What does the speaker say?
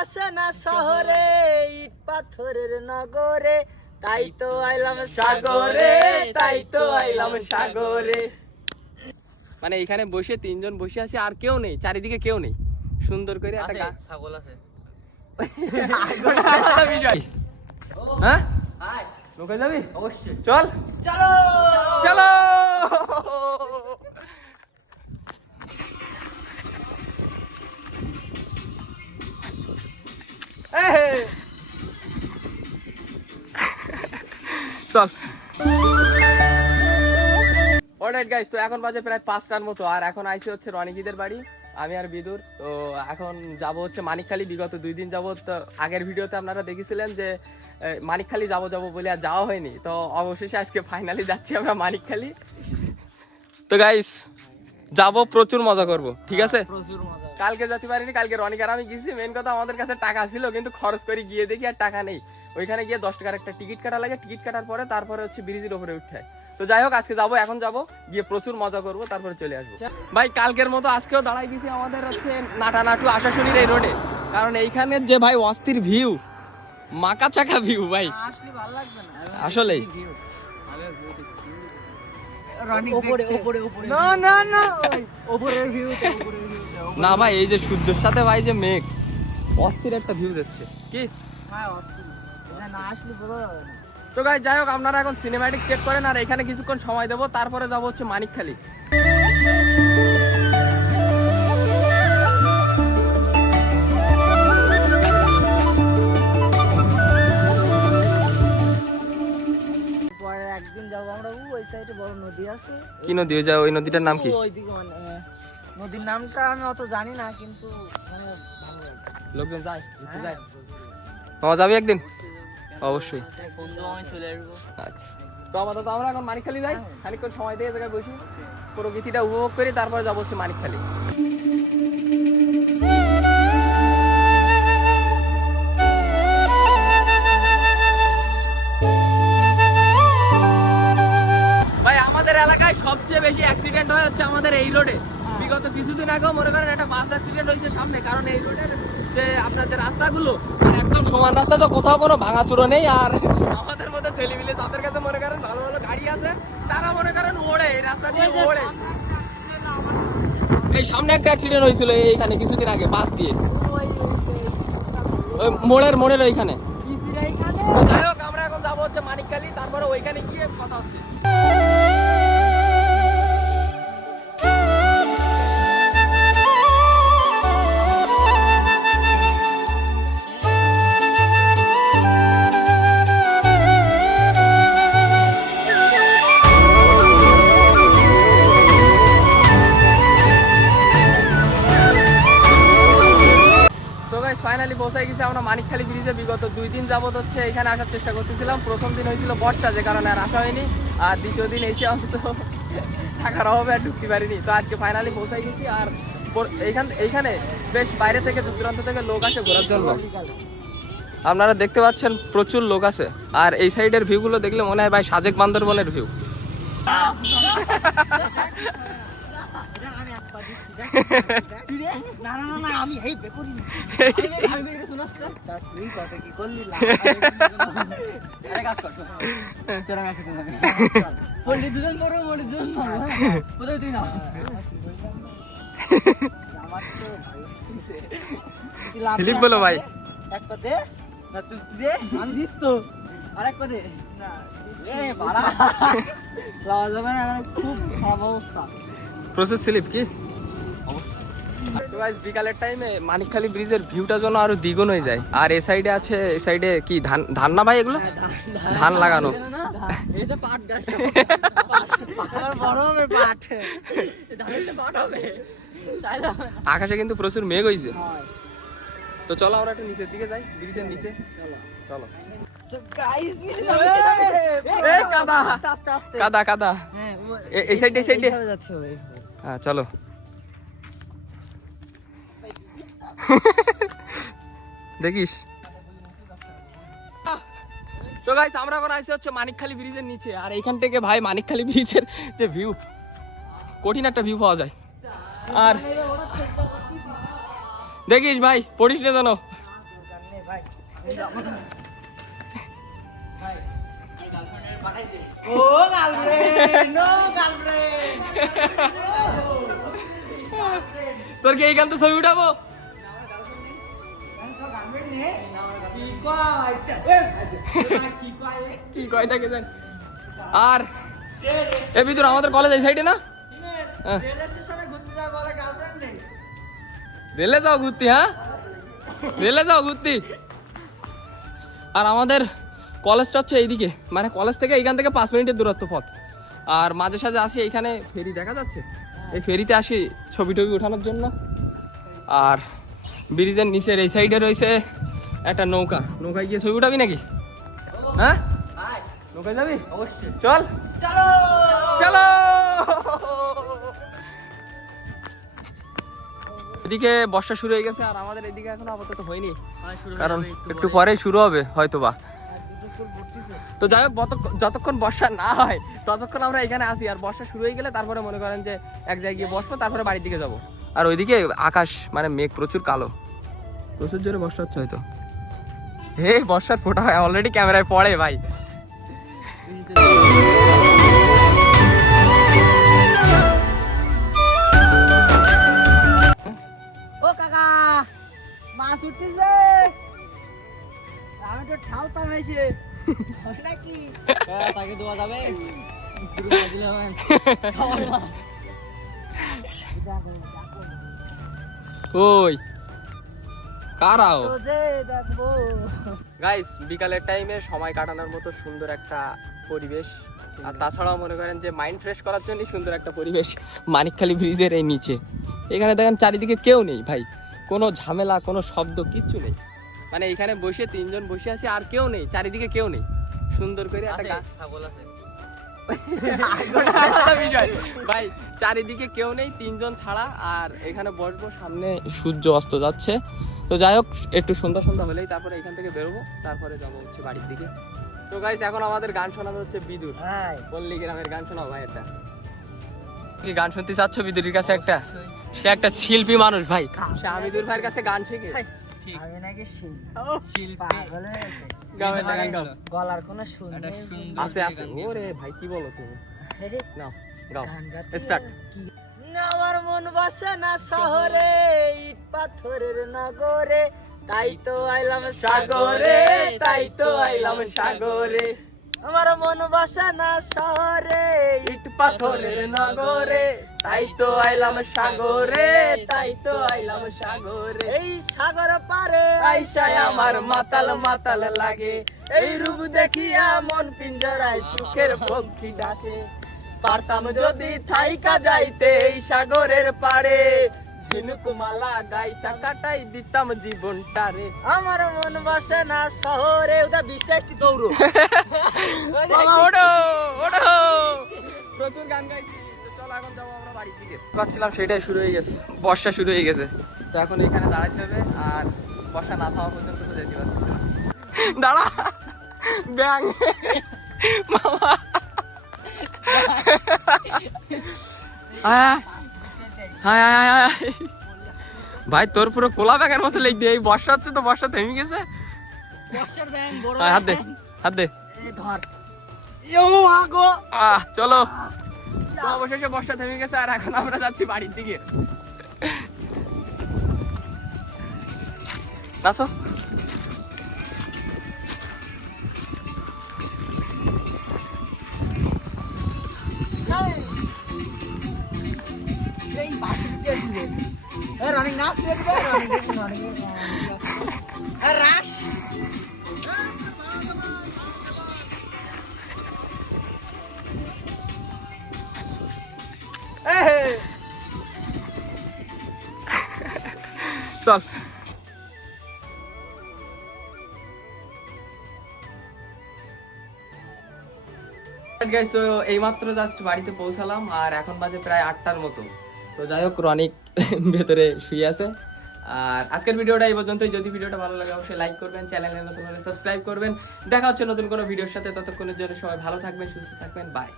বসে না শহরে, ইট পাথরের নগরে, তাই তো আইলাম সাগরে, তাই তো আইলাম সাগরে। মানে এখানে বসে তিনজন বসে আছি, আর কেউ নেই, চারিদিকে কেউ নেই, সুন্দর করে একটা ছাগল আছে। বিষয়। হ্যাঁ লোকে যাবি? অবশ্যই চল চলো চলো। চল। অলরাইট গাইস, তো এখন বাজে প্রায় 5টার মতো, আর এখন আইসি হচ্ছে রনিকিদের বাড়ি, আমি আর বিদুর। তো এখন যাব হচ্ছে মানিকখালী। বিগত 2 দিন যাবত আগের ভিডিওতে আপনারা দেখেছিলেন যে মানিকখালী যাবো বলে আর যাওয়া হয়নি, তো অবশেষে আজকে ফাইনালি যাচ্ছি আমরা মানিকখালী। তো গাইস যাব, প্রচুর মজা করব, ঠিক আছে? প্রচুর মজা। কালকে যেতে পারিনি, কালকে রনিক আর আমি গেছি। মেন কথা আমাদের কাছে টাকা ছিল, কিন্তু খরচ করে গিয়ে দেখি আর টাকা নেই। ওইখানে গিয়ে 10 টাকার একটা টিকিট কাটা লাগে, টিকিট কাটার পরে তারপরে হচ্ছে ব্রিজের উপরে উঠে। তো যাই হোক, আজকে যাবো, এখন যাবো, গিয়ে প্রচুর মজা করবো, তারপরে চলে আসবো। ভাই কালকের মতো আজকেও দাঁড়াই গেছি আমাদের হচ্ছে নাটানাটু আশাশুনির এই রোডে, কারণ এইখানের যে ভাই অস্থির ভিউ, মাকা চাকা ভিউ ভাই, আসলে ভালো লাগবে না আসলেই। না ভাই, এই যে সূর্যের সাথে ভাই যে মেঘ, অস্থির একটা ভিউ যাচ্ছে কি। তো গাইস যাই হোক, আপনারা এখন সিনেম্যাটিক চেক করেন, আর এখানে কিছুক্ষণ সময় দেবো, তারপরে যাবো হচ্ছে মানিকখালী। পরে একদিন যাবো আমরা, ওই সাইডে বড় নদী আছে। কি নদী? ওই যে ওই নদীটার নাম কি? ওইদিকে মানে নদীর নামটা আমি অত জানি না, কিন্তু মানে ভালো লাগে। লোকজন যায়, ঘুরতে যায়। ও যাবি একদিন? অবশ্যই। বন্ধু আমি চলে আসবো। আচ্ছা, তো আপাতত আমরা এখন মানিকখালী যাই, খানিকক্ষণ সময় দিয়ে জায়গায় বসি, প্রকৃতিটা উপভোগ করি, তারপরে যাবো হচ্ছে মানিকখালী। ভাই আমাদের এলাকায় সবচেয়ে বেশি অ্যাক্সিডেন্ট হয় হচ্ছে আমাদের এই রোডে। বিগত কিছুদিন আগেও মনে করেন একটা বাস অ্যাক্সিডেন্ট হয়েছে সামনে, কারণ এই রোডের যে আপনার যে রাস্তাগুলো একদম সমান রাস্তা, তো কোথাও কোনো ভাঙাচুরো নেই। আর আমাদের মতো ছেলেমিলে যাদের কাছে মনে করেন ভালো ভালো গাড়ি আছে, তারা মনে করেন ওড়ে এই রাস্তা দিয়ে, ওড়ে। এই সামনে একটা অ্যাক্সিডেন্ট হয়েছিল এইখানে কিছুদিন আগে, বাস দিয়ে, ওই মোড়ের ওইখানে। যাই হোক, আমরা এখন যাবো হচ্ছে মানিকখালী, তারপরে ওইখানে গিয়ে কথা হচ্ছে। ফাইনালি পৌঁছে গেছি আমরা মানিকখালী ব্রিজে। বিগত 2 দিন যাবত হচ্ছে এখানে আসার চেষ্টা করতেছিলাম। প্রথম দিন হয়েছিল বর্ষা, যে কারণে আর আসা হয়নি, আর দ্বিতীয় দিন এসে অন্তত টাকার অভাবে আর ঢুকতে পারিনি। তো আজকে ফাইনালি পৌঁছে গেছি, আর এইখানে বেশ বাইরে থেকে দূর দূরান্ত থেকে লোক আসে ঘোরার জন্য। আপনারা দেখতে পাচ্ছেন প্রচুর লোক আছে, আর এই সাইডের ভিউগুলো দেখলে মনে হয় ভাই সাজেক বান্দরবনের ভিউ। না না না, আমি এই বেকুরি না, আমি এটা শুনছ না, তুই কত কি করলি? আরে কাজ কর, তোরা কাজ কর, পল্লি দুজন বড় মোড়ের জন্য কোথায় তুই না আমার তো স্লিপ বলো ভাই, এক পা দে না, তুই দে, আমি দিস তো, আরেক পা দে না, এ বাড়া লাওয়া যাবে না, খুব খারাপ অবস্থা, প্রচুর স্লিপ কি। বিকালের টাইমে মানিকখালী ব্রিজের ভিউটা যেন আরো দ্বিগুণ হয়ে যায়। আর এই সাইডে আছে, এই সাইডে কি ধান না ভাই, এগুলো ধান লাগানো। আকাশে কিন্তু প্রচুর মেঘ হয়েছে। তো চলো আমরা একটু নিচের দিকে যাই, ব্রিজের নিচে চলো। কাদা কাদা, এই সাইডে হ্যাঁ চলো। দেখিস তো গাইস, আমরা এখন আইছি হচ্ছে মানিকখালী ব্রিজের নিচে, আর এইখান থেকে ভাই মানিকখালী ব্রিজের যে ভিউ, কঠিন একটা ভিউ পাওয়া যায়। আর দেখিস ভাই, পড়িস না যেন। ও গার্লফ্রেন্ড নো গার্লফ্রেন্ড তোর কি এইখান তো ছবি উঠাবো? কি কয় থাকে জান। আর এ ভিতর আমাদের কলেজ এই সাইডে না? রেলে যাও ঘুরতে, হ্যাঁ রেলে যাও ঘুরতে। আর আমাদের কলেজটা হচ্ছে এইদিকে, মানে কলেজ থেকে এইখান থেকে 5 মিনিটের দূরত্ব পথ। আর মাঝে সাঝে আসি এইখানে, ফেরি দেখা যাচ্ছে, এই ফেরিতে আসি ছবি টবি ওঠানোর জন্য। আর ব্রিজের নিচের এই সাইডে রয়েছে একটা নৌকা, নৌকায় গিয়ে ছবি উঠাবি নাকি? হ্যাঁ নৌকায় যাবি? অবশ্যই চল চলো চলো। এদিকে বর্ষা শুরু হয়ে গেছে আর আমাদের এদিকে এখনো আপাতত হয়নি, কারণ একটু পরেই শুরু হবে হয়তোবা। তো যাই হোক, যতক্ষণ বর্ষা না হয় ততক্ষণ আমরা এখানে আসি। আর বর্ষা শুরু হয়ে গেলে তারপরে মনে করেন যে এক জায়গায় গিয়ে বসবো, তারপরে বাড়ির দিকে যাব। আর ওইদিকে আকাশ মানে মেঘ প্রচুর কালো, প্রচুর জোরে বর্ষা হচ্ছে হয়তো। হে বর্ষার ফোঁটা অলরেডি ক্যামেরায় পড়ে ভাই। ও কাকা মাছ উঠতেছে, আমি তো ঠালতাম এসে নাকি তাকে দেওয়া যাবে। ওই কারাও দেখবো গাইস, বিকালের টাইমে সময় কাটানোর মতো সুন্দর একটা পরিবেশ। আর তাছাড়াও মনে করেন যে মাইন্ড ফ্রেশ করার জন্য সুন্দর একটা পরিবেশ মানিকখালী ব্রিজের এই নিচে। এখানে দেখেন চারিদিকে কেউ নেই ভাই, কোনো ঝামেলা কোনো শব্দ কিচ্ছু নেই। মানে এখানে বসে 3 জন বসে আছি আর কেউ নেই, চারিদিকে কেউ নেই। সুন্দর করে একটা ছাগল আছে আলাদা বিষয় ভাই, চারিদিকে কেউ নেই 3 জন ছাড়া। আর এখানে বসবো, সামনে সূর্য অস্ত যাচ্ছে। তো যাই হোক, একটু সন্ধ্যা সন্ধ্যা হলেই তারপরে এখান থেকে বেরোবো, তারপরে যাবো হচ্ছে বাড়ির দিকে। তো গাইস, এখন আমাদের গান শোনাবে হচ্ছে বিদুর। পল্লী গ্রামের গান শোনাও ভাই একটা। কি গান শুনতে চাচ্ছ বিদুরের কাছে? একটা সে একটা শিল্পী মানুষ ভাই, সে আমিদুর ভাইয়ের কাছে গান শেখে। আমি নাকি শিল্পী পাগল হয়ে গেছে। গাওয়ের গান গাও, গলার কোনো সুর নেই। আছে আছে। ওরে ভাই কি বলো তুমি, নাও গাও গান গাতে স্টার্ট। কি- না, আমার মন বসে না শহরে, ইট পাথরের নগরে, তাই তো আইলাম সাগরে, তাই তো আইলাম সাগরে, আমার মন বসে না শহরে, ইট পাথরের নগরে, তাই তো আইলাম সাগরে, তাই তো আইলাম সাগরে। এই সাগর পারে আইসায় আমার মাতাল মাতাল লাগে, এই রূপ দেখিয়া মন পিঞ্জরায় সুখের পক্ষী ডাকে। পারতাম যদি থাইকা যাইতে এই সাগরের পাড়ে, ঝিনুকমালা গাইতা কাটাই দিতাম জীবনটারে। আমার মন বসে না শহরে। ওটা বিশ্বাসটি দৌড়ো বাবা ওঠো ওঠো, প্রচুর গান গাইছি। তো চলো এখন যাবো আমরা বাড়ির দিকে। ভাবছিলাম সেটাই শুরু হয়ে গেছে, বর্ষা শুরু হয়ে গেছে। তো এখন এখানে দাঁড়াতে হবে, আর বর্ষা না থামা পর্যন্ত তো যেতে পারছি না। দাঁড়া ব্যাং বাবা, হায় হায় হায় হায় ভাই, তোর পুরো কোলা ব্যাগের মতো লেগ দিয়ে। এই বর্ষা হচ্ছে তো, বর্ষা থেমে গেছে। বর্ষার ব্যাং বড় হাত দে হাত দে। এই ধর ইও আগো চলো। তো অবশেষে বর্ষা থেমে গেছে, আর এখন আমরা যাচ্ছি বাড়ির দিকে। নাচো। এই বাসিতে দিবে এ রানিং নাচ দেখবে, রানিং দেখবে, রানিং এ রাশ চল। গাইস, তো এইমাত্র জাস্ট বাড়িতে পৌঁছালাম, আর এখন বাজে প্রায় 8টার মতো। তো যাই হোক, রনিক ভেতরে শুয়ে আছে। আর আজকের ভিডিওটা এই পর্যন্তই। যদি ভিডিওটা ভালো লাগে অবশ্যই লাইক করবেন, চ্যানেলে নতুন হলে সাবস্ক্রাইব করবেন। দেখা হচ্ছে নতুন কোনো ভিডিওর সাথে। ততক্ষণের জন্য সবাই ভালো থাকবেন, সুস্থ থাকবেন, বাই।